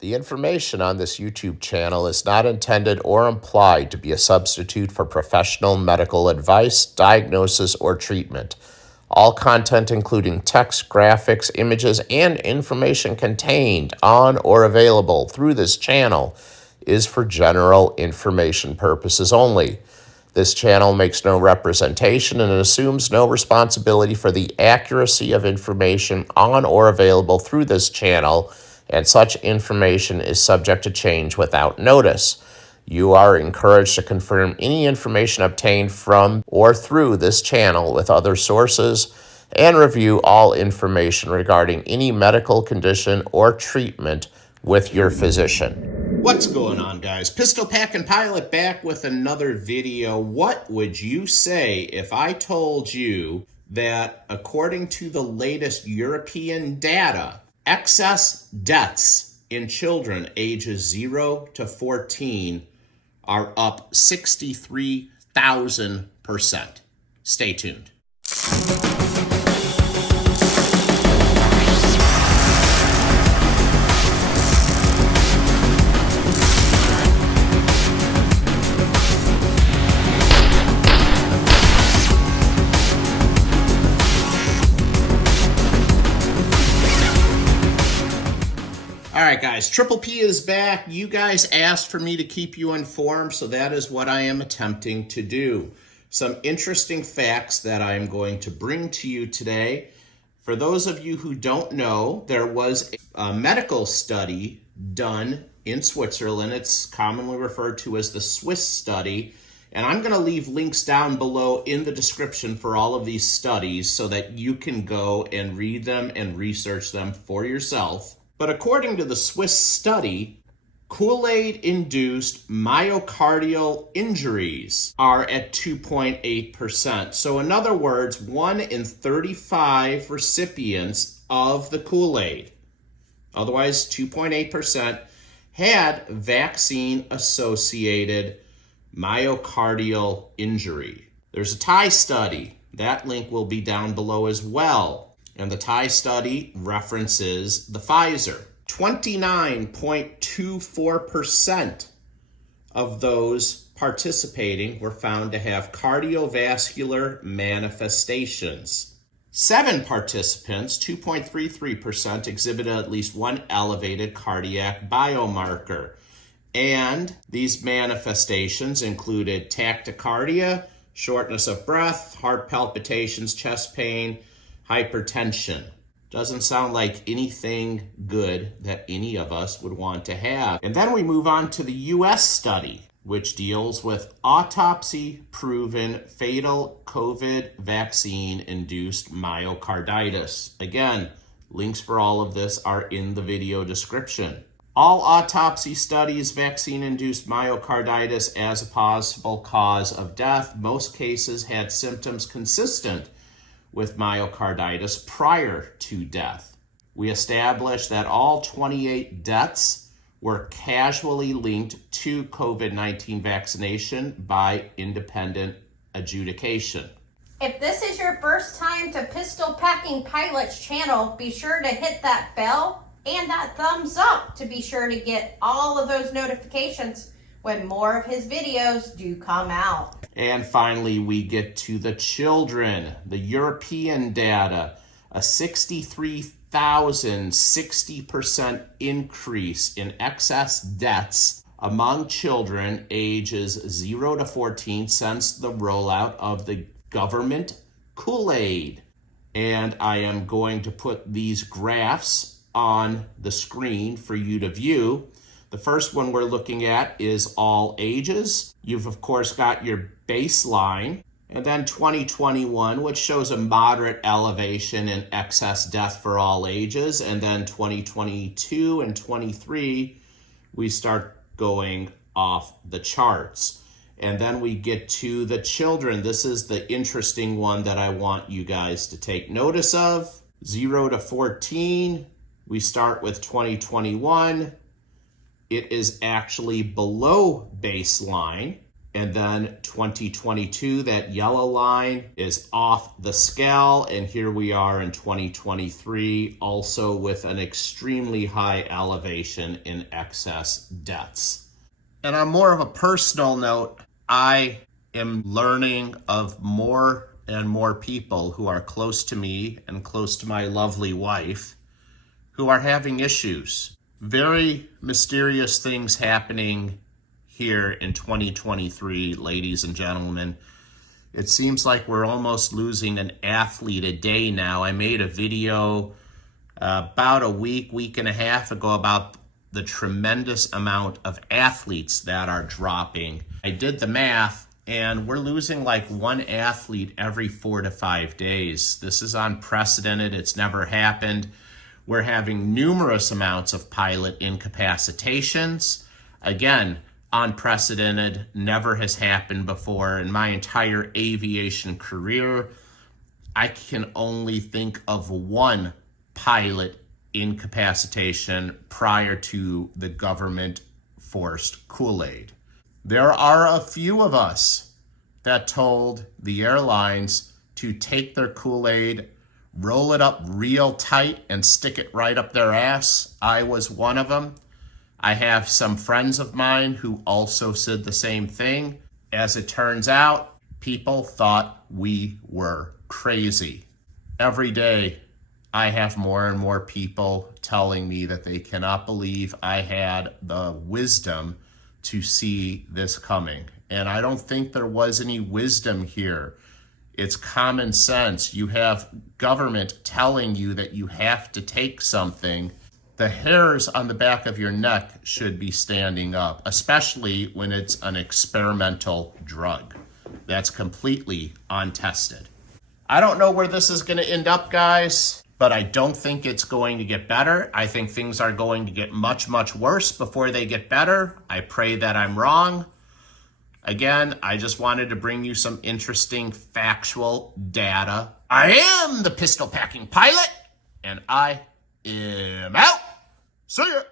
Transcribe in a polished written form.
The information on this YouTube channel is not intended or implied to be a substitute for professional medical advice, diagnosis, or treatment. All content, including text, graphics, images, and information contained on or available through this channel, is for general information purposes only. This channel makes no representation and assumes no responsibility for the accuracy of information on or available through this channel, and such information is subject to change without notice. You are encouraged to confirm any information obtained from or through this channel with other sources and review all information regarding any medical condition or treatment with your physician. What's going on, guys? Pistol Packing Pilot back with another video. What would you say if I told you that according to the latest European data, excess deaths in children ages 0 to 14 are up 63,000%. Stay tuned. All right, guys, Triple P is back. You guys asked for me to keep you informed, so that is what I am attempting to do. Some interesting facts that I am going to bring to you today. For those of you who don't know, there was a medical study done in Switzerland. It's commonly referred to as the Swiss study. And I'm going to leave links down below in the description for all of these studies so that you can go and read them and research them for yourself. But according to the Swiss study, Kool-Aid-induced myocardial injuries are at 2.8%. So in other words, 1 in 35 recipients of the Kool-Aid, otherwise 2.8%, had vaccine-associated myocardial injury. There's a Thai study. That link will be down below as well. And the Thai study references the Pfizer. 29.24% of those participating were found to have cardiovascular manifestations. 7 participants, 2.33%, exhibited at least one elevated cardiac biomarker. And these manifestations included tachycardia, shortness of breath, heart palpitations, chest pain, hypertension. Doesn't sound like anything good that any of us would want to have. And then we move on to the US study, which deals with autopsy-proven fatal COVID vaccine-induced myocarditis. Again, links for all of this are in the video description. All autopsy studies vaccine-induced myocarditis as a possible cause of death. Most cases had symptoms consistent with myocarditis prior to death. We established that all 28 deaths were causally linked to COVID-19 vaccination by independent adjudication. If this is your first time to Pistol Packing Pilot's channel, be sure to hit that bell and that thumbs up to be sure to get all of those notifications when more of his videos do come out. And finally, we get to the children, the European data, a 63,060% increase in excess deaths among children ages 0 to 14 since the rollout of the government Kool-Aid. And I am going to put these graphs on the screen for you to view. The first one we're looking at is all ages. You've, of course, got your baseline, and then 2021, which shows a moderate elevation in excess death for all ages, and then 2022 and 23, we start going off the charts. And then we get to the children. This is the interesting one that I want you guys to take notice of. 0 to 14, we start with 2021. It is actually below baseline. And then 2022, that yellow line is off the scale. And here we are in 2023, also with an extremely high elevation in excess deaths. And on more of a personal note, I am learning of more and more people who are close to me and close to my lovely wife who are having issues. Very mysterious things happening here in 2023, ladies and gentlemen. It seems like we're almost losing an athlete a day now. I made a video about a week and a half ago about the tremendous amount of athletes that are dropping. I did the math, and we're losing like one athlete every 4 to 5 days. This is unprecedented. It's never happened. We're having numerous amounts of pilot incapacitations. Again, unprecedented, never has happened before. In my entire aviation career, I can only think of one pilot incapacitation prior to the government forced Kool-Aid. There are a few of us that told the airlines to take their Kool-Aid, roll it up real tight, and stick it right up their ass. I was one of them. I have some friends of mine who also said the same thing. As it turns out, people thought we were crazy. Every day, I have more and more people telling me that they cannot believe I had the wisdom to see this coming. And I don't think there was any wisdom here. It's common sense. You have government telling you that you have to take something. The hairs on the back of your neck should be standing up, especially when it's an experimental drug that's completely untested. I don't know where this is going to end up, guys, but I don't think it's going to get better. I think things are going to get much, much worse before they get better. I pray that I'm wrong. Again, I just wanted to bring you some interesting factual data. I am the pistol packing pilot, and I am out. See ya.